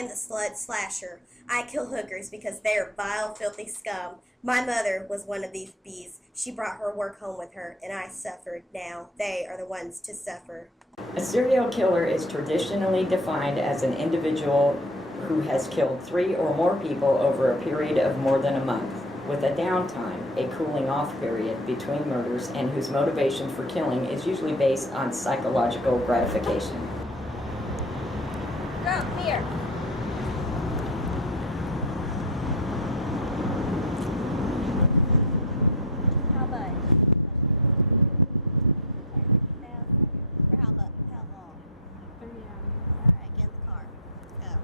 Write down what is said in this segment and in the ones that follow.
am the slut slasher. I kill hookers because they are vile, filthy scum. My mother was one of these bees. She brought her work home with her, and I suffered. Now they are the ones to suffer. A serial killer is traditionally defined as an individual who has killed 3 or more people over a period of more than a month, with a downtime, a cooling off period between murders, and whose motivation for killing is usually based on psychological gratification. Girl, here. How much? For how much? How long? 3 hours. Alright, get in the car. Let's go.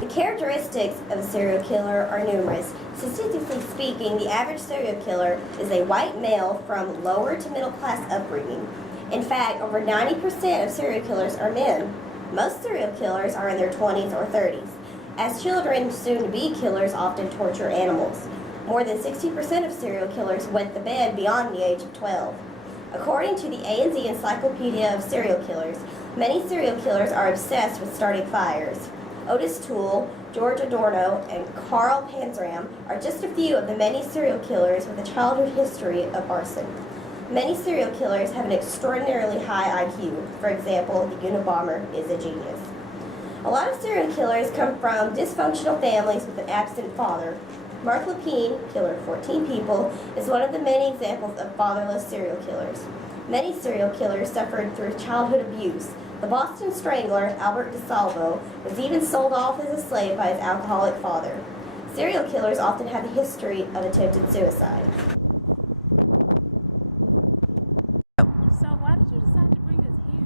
The characteristics of a serial killer are numerous. Statistically speaking, the average serial killer is a white male from lower to middle class upbringing. In fact, over 90% of serial killers are men. Most serial killers are in their 20s or 30s. As children, soon-to-be killers often torture animals. More than 60% of serial killers wet the bed beyond the age of 12. According to the A&Z Encyclopedia of Serial Killers, many serial killers are obsessed with starting fires. Otis Toole, George Adorno, and Carl Panzram are just a few of the many serial killers with a childhood history of arson. Many serial killers have an extraordinarily high IQ. For example, the Unabomber is a genius. A lot of serial killers come from dysfunctional families with an absent father. Mark Lapine, killer of 14 people, is one of the many examples of fatherless serial killers. Many serial killers suffered through childhood abuse. The Boston Strangler, Albert DeSalvo, was even sold off as a slave by his alcoholic father. Serial killers often have a history of attempted suicide. So why did you decide to bring us here?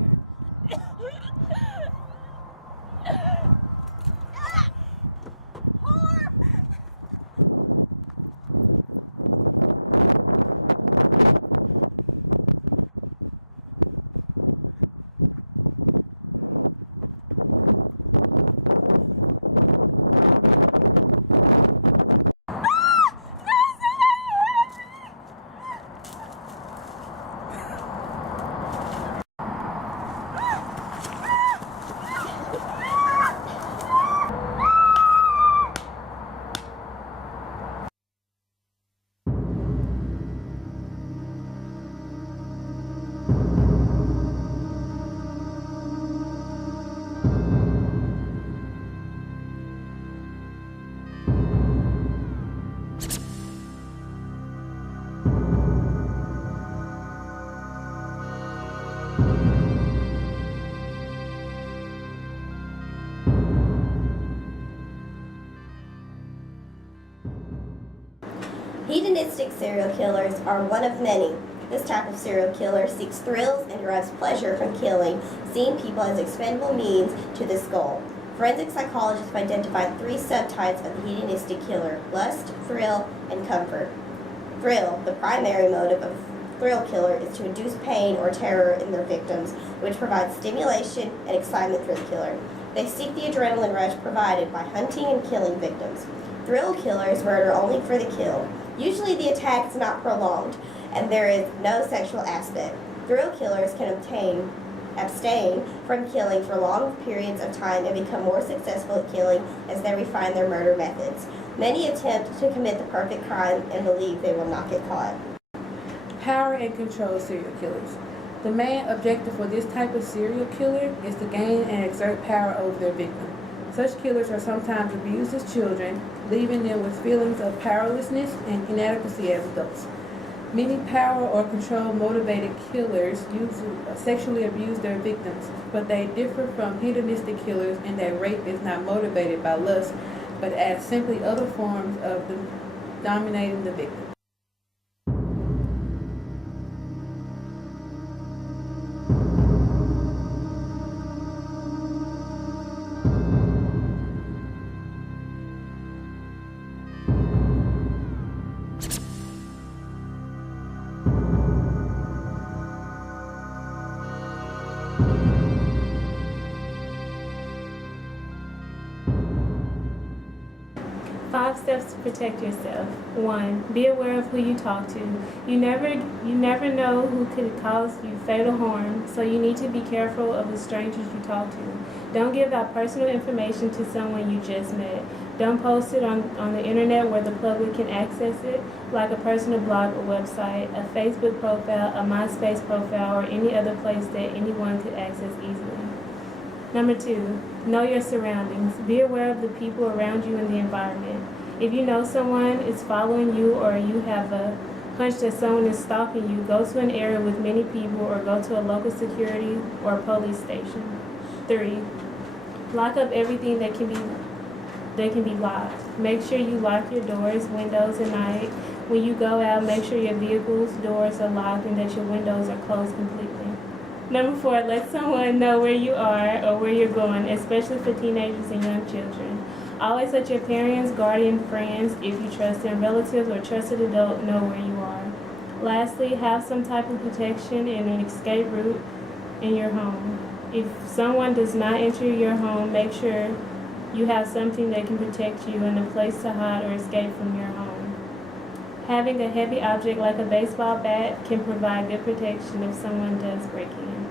Hedonistic serial killers are one of many. This type of serial killer seeks thrills and derives pleasure from killing, seeing people as expendable means to this goal. Forensic psychologists have identified 3 subtypes of the hedonistic killer: lust, thrill, and comfort. Thrill, the primary motive of a thrill killer, is to induce pain or terror in their victims, which provides stimulation and excitement for the killer. They seek the adrenaline rush provided by hunting and killing victims. Thrill killers murder only for the kill. Usually the attack is not prolonged, and there is no sexual aspect. Thrill killers can abstain from killing for long periods of time and become more successful at killing as they refine their murder methods. Many attempt to commit the perfect crime and believe they will not get caught. Power and control serial killers. The main objective for this type of serial killer is to gain and exert power over their victim. Such killers are sometimes abused as children, leaving them with feelings of powerlessness and inadequacy as adults. Many power or control motivated killers sexually abuse their victims, but they differ from hedonistic killers in that rape is not motivated by lust, but as simply other forms of dominating the victim. 5 steps to protect yourself. 1. Be aware of who you talk to. You never know who could cause you fatal harm, so you need to be careful of the strangers you talk to. Don't give out personal information to someone you just met. Don't post it on the internet where the public can access it, like a personal blog or website, a Facebook profile, a MySpace profile, or any other place that anyone could access easily. Number 2, know your surroundings. Be aware of the people around you and the environment. If you know someone is following you or you have a hunch that someone is stalking you, go to an area with many people or go to a local security or police station. 3, lock up everything that can be locked. Make sure you lock your doors, windows at night. When you go out, make sure your vehicle's doors are locked and that your windows are closed completely. Number 4, let someone know where you are or where you're going, especially for teenagers and young children. Always let your parents, guardian, friends, if you trust them, relatives, or trusted adult know where you are. Lastly, have some type of protection and an escape route in your home. If someone does not enter your home, make sure you have something that can protect you and a place to hide or escape from your home. Having a heavy object like a baseball bat can provide good protection if someone does break in.